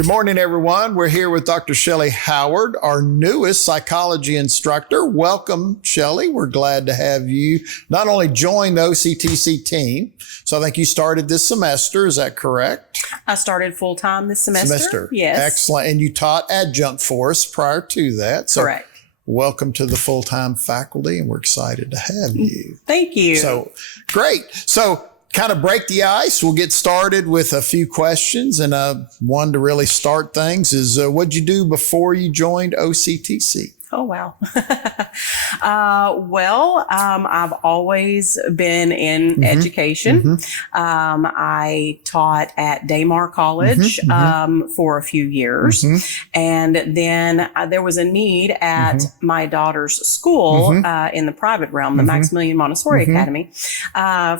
Good morning, everyone. We're here with Dr. Shellie Howard, our newest psychology instructor. Welcome, Shellie. We're glad to have you not only join the OCTC team, so I think you started this semester. Is that correct? I started full-time this semester. Yes. Excellent. And you taught adjunct for us prior to that. So correct. Welcome to the full-time faculty, and we're excited to have you. Thank you. So, great. So, kind of break the ice. We'll get started with a few questions, and one to really start things is what'd you do before you joined OCTC? Oh, wow. I've always been in education. I taught at Daymar College for a few years. And then there was a need at my daughter's school in the private realm, the Maximilian Montessori Academy,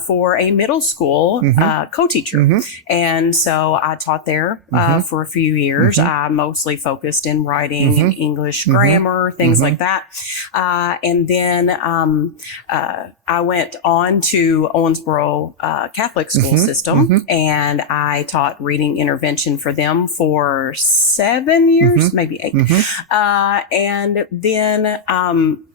for a middle school co-teacher. And so I taught there for a few years. I mostly focused in writing and English grammar, things like that. And then I went on to Owensboro Catholic school system, and I taught reading intervention for them for 7 years, maybe 8. And then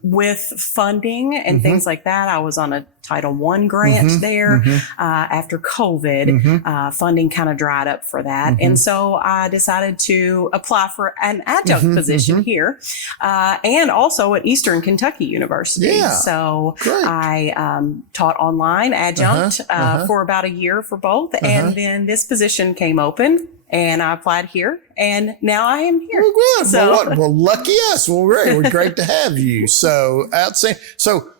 with funding and things like that, I was on a Title I grant there. After COVID, funding kind of dried up for that. And so I decided to apply for an adjunct position here and also at Eastern Kentucky University. So I taught online adjunct for about a year for both. And then this position came open, and I applied here, and now I am here. Well, good. So, well, lucky us. Well, great. We're great to have you. So, outstanding. So,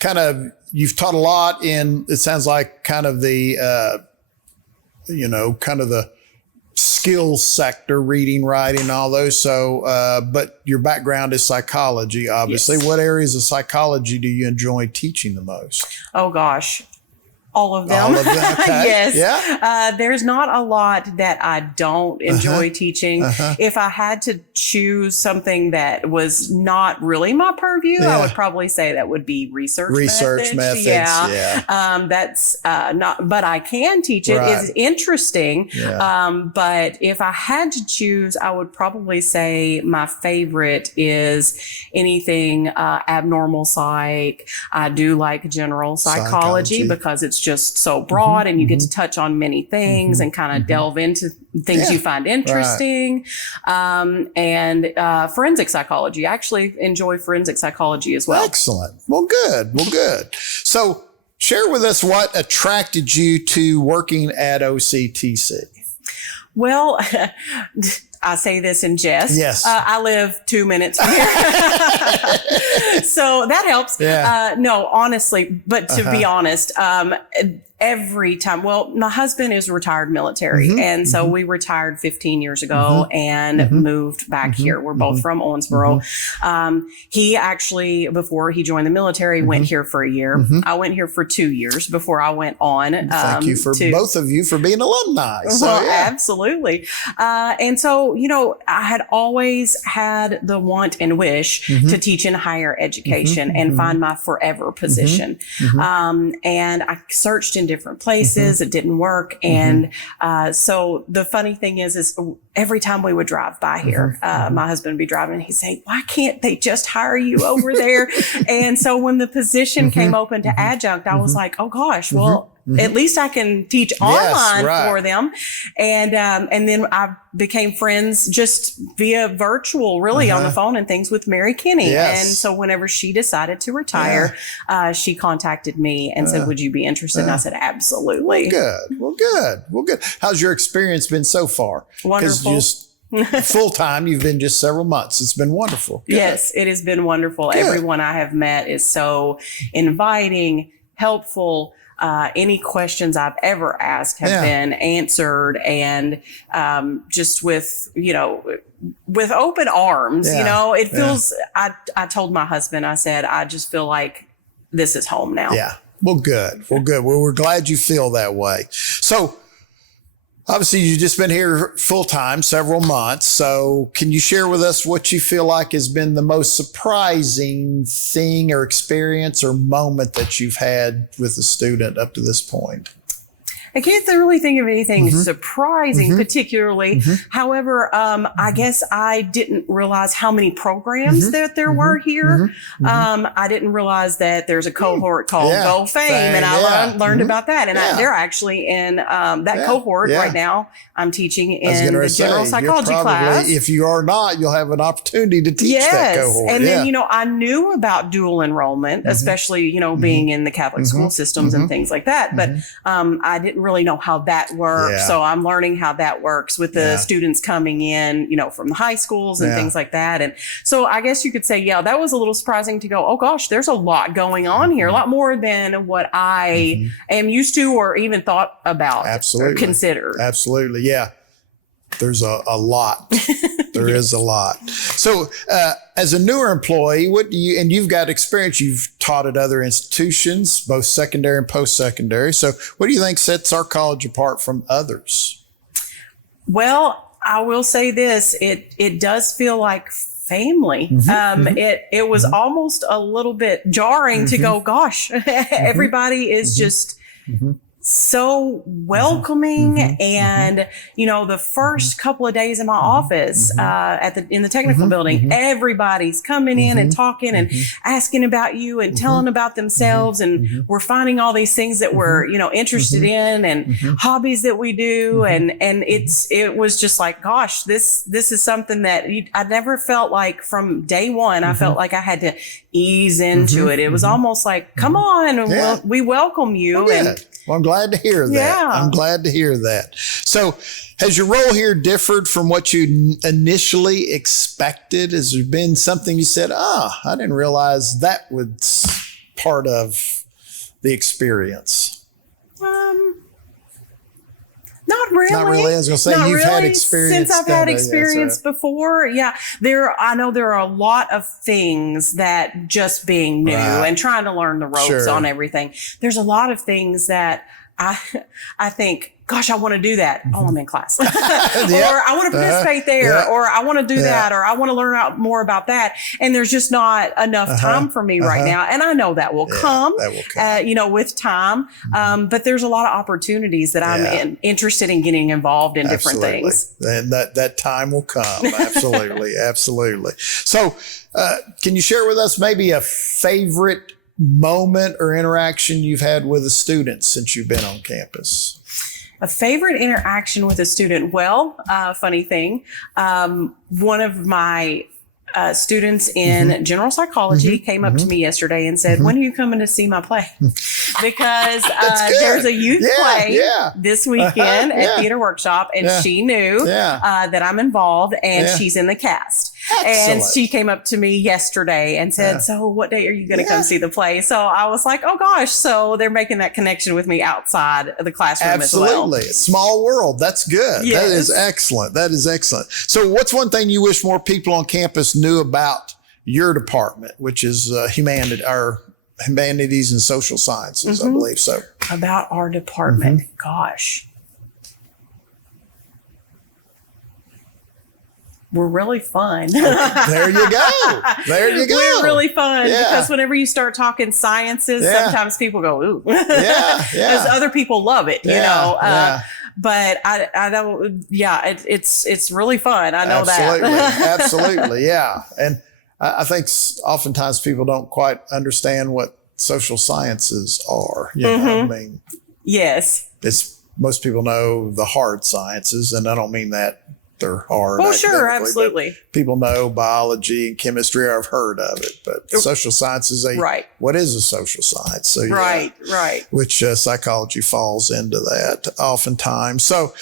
kind of, you've taught a lot in, it sounds like kind of the, kind of the skills sector, reading, writing, all those. So, but your background is psychology, obviously. Yes. What areas of psychology do you enjoy teaching the most? Oh, gosh. All of them. All of them. Okay. Yes. Yeah. There's not a lot that I don't enjoy teaching. If I had to choose something that was not really my purview, I would probably say that would be research methods. Yeah. That's not, but I can teach it. It's interesting. But if I had to choose, I would probably say my favorite is anything abnormal psych. I do like general psychology because it's just so broad and you get to touch on many things and kind of delve into things you find interesting. And forensic psychology. I actually enjoy forensic psychology as well. Excellent. Well, good. Well, good. So share with us what attracted you to working at OCTC. Well, I say this in jest. Yes. I live 2 minutes from here. So that helps. No, honestly, but to be honest, every time, my husband is retired military. And so we retired 15 years ago and moved back here. We're both from Owensboro. He actually, before he joined the military, went here for a year. I went here for 2 years before I went on. Thank you for both of you for being alumni. So, absolutely. And so, I had always had the want and wish to teach in higher education and find my forever position. And I searched in different places. It didn't work. And so the funny thing is every time we would drive by here, my husband would be driving and he'd say, why can't they just hire you over there? And so when the position came open to adjunct, I was like, oh gosh, well, at least I can teach online for them. And then I became friends just via virtual, really on the phone and things with Mary Kinney. And so whenever she decided to retire, she contacted me and said, would you be interested? And I said, absolutely. Well, good. How's your experience been so far? Wonderful. Full-time, you've been just several months. It's been wonderful. Good. Yes, it has been wonderful. Good. Everyone I have met is so inviting, helpful. Any questions I've ever asked have been answered, and just with open arms. It feels. I told my husband, I said, I just feel like this is home now. Yeah. Well, good. Well, we're glad you feel that way. So, obviously, you've just been here full time, several months. So can you share with us what you feel like has been the most surprising thing or experience or moment that you've had with a student up to this point? I can't really think of anything surprising, particularly. However, I guess I didn't realize how many programs that there were here. I didn't realize that there's a cohort called Go Fame, and I learned about that. And they're actually in that cohort right now. I'm teaching in the general psychology class. If you are not, you'll have an opportunity to teach that cohort. And then, you know, I knew about dual enrollment, especially, you know, being in the Catholic school systems and things like that. But I didn't really know how that worked. So I'm learning how that works with the students coming in, you know, from the high schools and things like that. And so I guess you could say, that was a little surprising to go, oh gosh, there's a lot going on here, a lot more than what I am used to or even thought about or considered. Absolutely. Yeah. There's a lot. There is a lot. So as a newer employee, and you've got experience, you've taught at other institutions, both secondary and post-secondary. So what do you think sets our college apart from others? Well, I will say this, it does feel like family. It was almost a little bit jarring to go, gosh, everybody is just so welcoming. And, you know, the first couple of days in my office, in the technical building, everybody's coming in and talking and asking about you and telling about themselves. And we're finding all these things that we're, you know, interested in and hobbies that we do. And it was just like, gosh, this is something that I never felt like from day one. I felt like I had to ease into it. It was almost like, come on, we welcome you. Well, I'm glad to hear that. I'm glad to hear that. So has your role here differed from what you initially expected? Has there been something you said, I didn't realize that was part of the experience? Not really. Not really. I was going to say, you've had experience. Since I've had experience before. I know there are a lot of things that just being new and trying to learn the ropes on everything. There's a lot of things that I think, gosh, I want to do that. Oh, I'm in class. Or I want to participate there. Or I want to do that. Or I want to learn out more about that. And there's just not enough time for me right now. And I know that will come, you know, with time. But there's a lot of opportunities that I'm interested in getting involved in different things. And that time will come. Absolutely. Absolutely. So can you share with us maybe a favorite moment or interaction you've had with a student since you've been on campus? A favorite interaction with a student? Well, funny thing, one of my students in general psychology came up to me yesterday and said, when are you coming to see my play? Because there's a youth play this weekend at Theater Workshop, and she knew that I'm involved, and she's in the cast. And she came up to me yesterday and said, so what day are you going to come see the play? So I was like, oh gosh, so they're making that connection with me outside of the classroom as well. Absolutely. Small world. That's good. Yes. That is excellent. That is excellent. So what's one thing you wish more people on campus knew about your department, which is humanities and social sciences, I believe so. About our department. Gosh. We're really fun. There you go. There you go. We're really fun because whenever you start talking sciences, sometimes people go, ooh. Because other people love it, you know. But I don't, it's really fun. I know that. Absolutely. Yeah. And I think oftentimes people don't quite understand what social sciences are. You know, I mean, most people know the hard sciences, and I don't mean that they're hard. Oh, sure, absolutely. People know biology and chemistry, or I've heard of it, but social science is what is a social science? So right. Which psychology falls into that oftentimes. So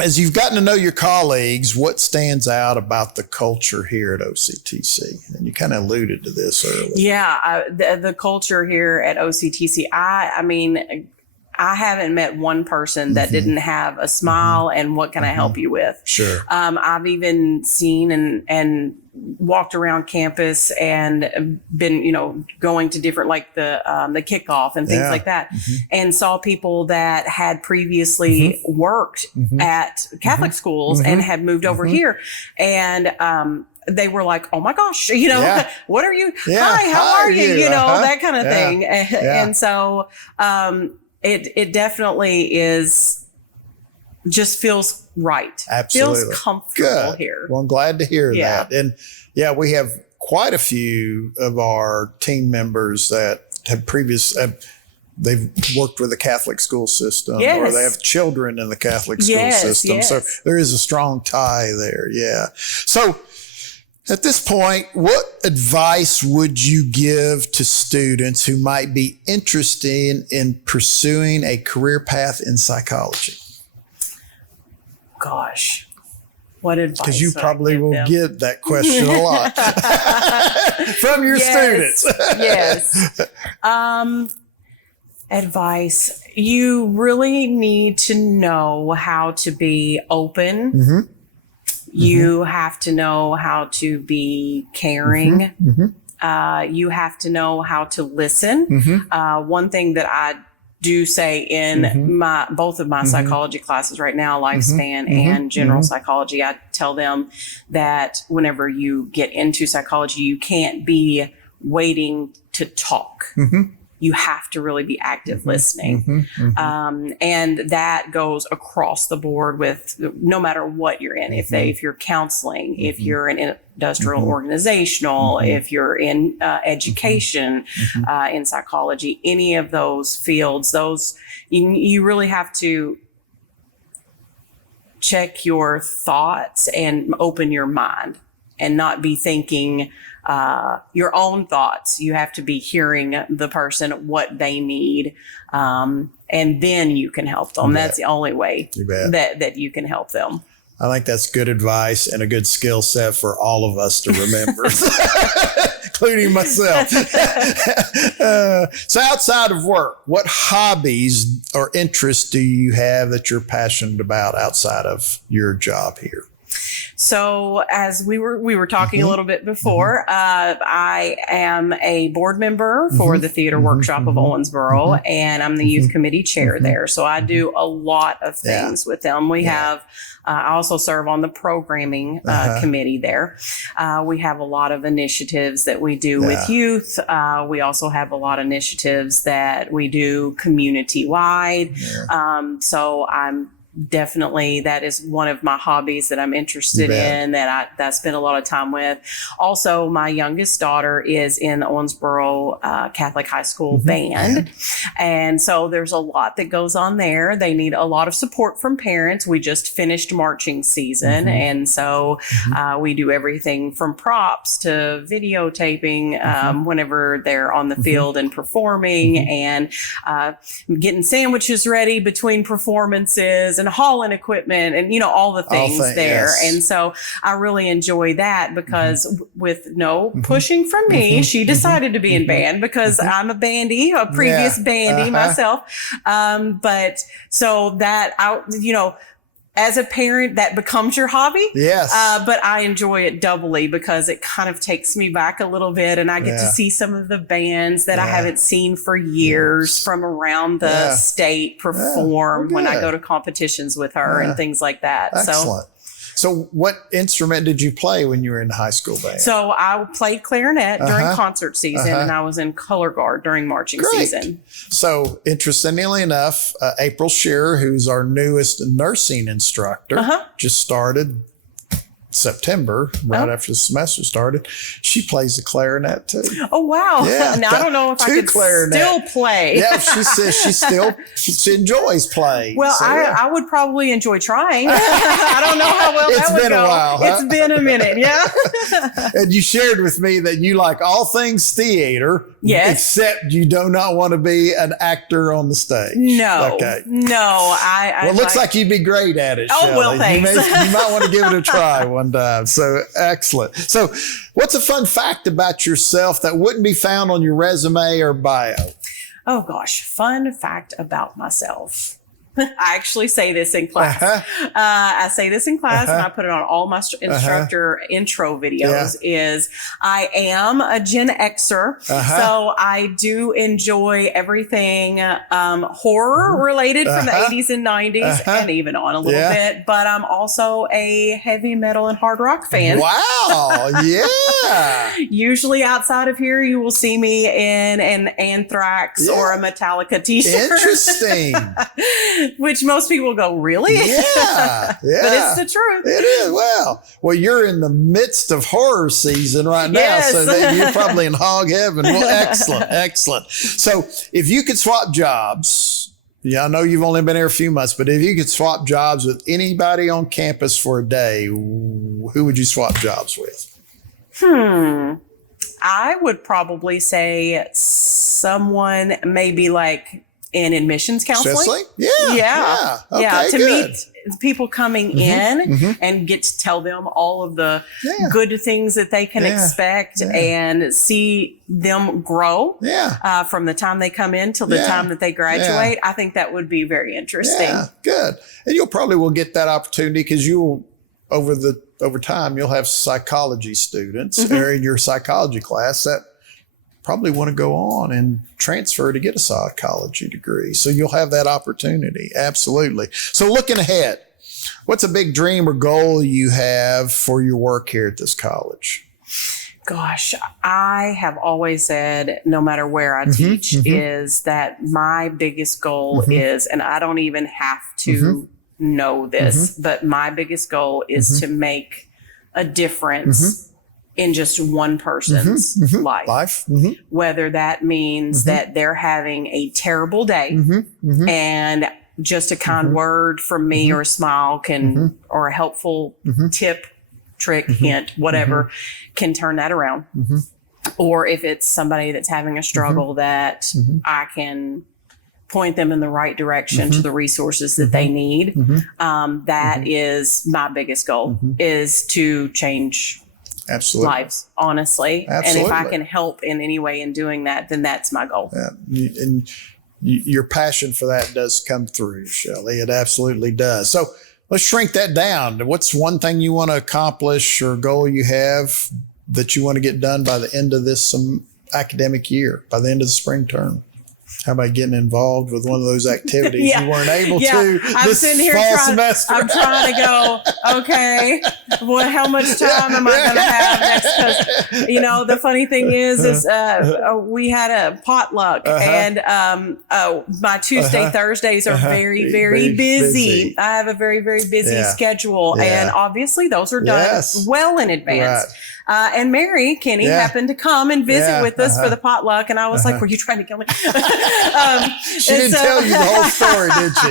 as you've gotten to know your colleagues, what stands out about the culture here at OCTC? And you kind of alluded to this earlier. Yeah, the culture here at OCTC, I mean, I haven't met one person that didn't have a smile and what can I help you with? Sure. I've even seen and walked around campus and been, you know, going to different, like the kickoff and things like that, and saw people that had previously worked at Catholic schools and had moved over here. And, they were like, oh my gosh, you know, what are you? Hi, how are you? You know, that kind of thing. And so, it definitely is, just feels right. Absolutely. Feels comfortable Good. here. Well, I'm glad to hear Yeah. that. And yeah, we have quite a few of our team members that have they've worked with the Catholic school system, Yes. or they have children in the Catholic school Yes, system. yes. So there is a strong tie there. Yeah. So at this point, what advice would you give to students who might be interested in pursuing a career path in psychology? Gosh, what advice? Because you would I probably give will them? get that question a lot from your students. Yes. Advice. You really need to know how to be open. Mm-hmm. You have to know how to be caring. Mm-hmm. You have to know how to listen. Mm-hmm. One thing that I do say in Mm-hmm. both of my Mm-hmm. psychology classes right now, lifespan Mm-hmm. and general Mm-hmm. psychology, I tell them that whenever you get into psychology, you can't be waiting to talk. Mm-hmm. You have to really be active listening. Mm-hmm. Mm-hmm. And that goes across the board with no matter what you're in. If you're counseling, if you're in industrial organizational, if you're in education, in psychology, any of those fields, you really have to check your thoughts and open your mind and not be thinking your own thoughts. You have to be hearing the person, what they need, and then you can help them. That's the only way that you can help them. I think that's good advice and a good skill set for all of us to remember, including myself. So outside of work, what hobbies or interests do you have that you're passionate about outside of your job here? So as we were talking a little bit before, I am a board member for the Theater Workshop of Owensboro, and I'm the youth committee chair there. So I do a lot of things with them. We have, I also serve on the programming committee there. We have a lot of initiatives that we do with youth. We also have a lot of initiatives that we do community-wide. So I'm definitely, that is one of my hobbies that I'm interested in, that I spend a lot of time with. Also, my youngest daughter is in the Owensboro Catholic High School band. And so there's a lot that goes on there. They need a lot of support from parents. We just finished marching season. And so we do everything from props to videotaping whenever they're on the field and performing, and getting sandwiches ready between performances and hauling equipment and, all the things there. And so I really enjoy that because with no pushing from me, she decided to be in band because I'm a bandy, a previous bandy myself. But so that as a parent, that becomes your hobby. Yes. But I enjoy it doubly because it kind of takes me back a little bit, and I get to see some of the bands that I haven't seen for years from around the state perform when I go to competitions with her and things like that. Excellent. So what instrument did you play when you were in the high school band? So I played clarinet during concert season, and I was in color guard during marching season. So interestingly enough, April Shearer, who's our newest nursing instructor, just started September, right after the semester started. She plays the clarinet too. Oh, wow. Yeah, now, I don't know if I could still play. Yeah, she says she enjoys playing. Well, so, I would probably enjoy trying. I don't know how well that would go. It's been a while. It's been a minute, yeah. And you shared with me that you like all things theater, except you do not want to be an actor on the stage. No. Okay. No. Well, it looks like you'd be great at it, Shellie. Well, thanks. You might want to give it a try one time. So excellent. So what's a fun fact about yourself that wouldn't be found on your resume or bio? Oh gosh, fun fact about myself. I actually say this in class. I say this in class and I put it on all my instructor intro videos is I am a Gen Xer. So I do enjoy everything horror related from the 80s and 90s and even on a little bit. But I'm also a heavy metal and hard rock fan. Wow. Yeah. Usually outside of here, you will see me in an Anthrax or a Metallica t-shirt. Interesting. Which most people go, really? Yeah. But it's the truth. It is. Well, you're in the midst of horror season right now. So you're probably in hog heaven. Well, excellent. So if you could swap jobs, I know you've only been here a few months, but if you could swap jobs with anybody on campus for a day, who would you swap jobs with? I would probably say someone maybe like in admissions counseling. Yeah. Okay, to good. meet people coming in and get to tell them all of the good things that they can expect and see them grow from the time they come in till the time that they graduate. I think that would be very interesting. Yeah, good. And you'll probably will get that opportunity because you'll over time you'll have psychology students or in your psychology class that probably want to go on and transfer to get a psychology degree. So you'll have that opportunity. Absolutely. So looking ahead, what's a big dream or goal you have for your work here at this college? Gosh, I have always said, no matter where I teach, is that my biggest goal is, and I don't even have to know this, but my biggest goal is to make a difference in just one person's life. Whether that means that they're having a terrible day and just a kind word from me or a smile can, or a helpful tip, trick, hint, whatever, can turn that around. Or if it's somebody that's having a struggle that I can point them in the right direction to the resources that they need. That is my biggest goal, is to change lives, honestly. And if I can help in any way in doing that, then that's my goal. And your passion for that does come through, Shellie. It absolutely does. So let's shrink that down. What's one thing you want to accomplish or goal you have that you want to get done by the end of this academic year, by the end of the spring term? How about getting involved with one of those activities you weren't able to I'm this sitting here fall semester? I'm trying to go, okay, well, how much time am I going to have next? Because, the funny thing is we had a potluck and my Tuesday, Thursdays are very, very busy. I have a very, very busy schedule. And obviously those are done well in advance. And Mary Kenny happened to come and visit with us for the potluck. And I was like, were you trying to kill me? She didn't tell you the whole story, did she?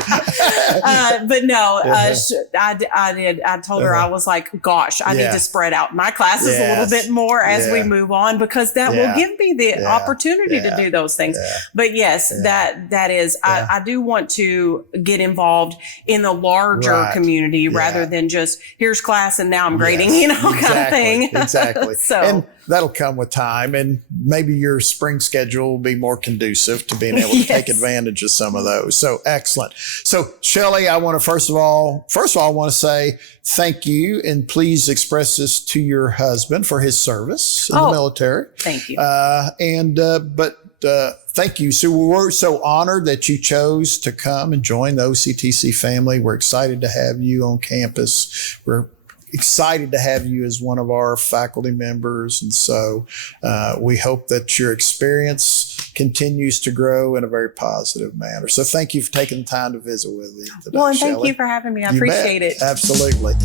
But no, I did. I told her, I was like, gosh, I need to spread out my classes a little bit more as we move on, because that will give me the opportunity to do those things. But yes, that is, I do want to get involved in the larger community rather than just here's class and now I'm grading, kind of thing. Exactly. And that'll come with time, and maybe your spring schedule will be more conducive to being able to take advantage of some of those. So excellent. So Shellie, I want to first of all, I want to say thank you, and please express this to your husband for his service in the military. Thank you. Thank you. So we're so honored that you chose to come and join the OCTC family. We're excited to have you on campus. We're excited to have you as one of our faculty members. And so we hope that your experience continues to grow in a very positive manner. So thank you for taking the time to visit with me today, Well, and Shellie. thank you for having me. I appreciate it. Absolutely.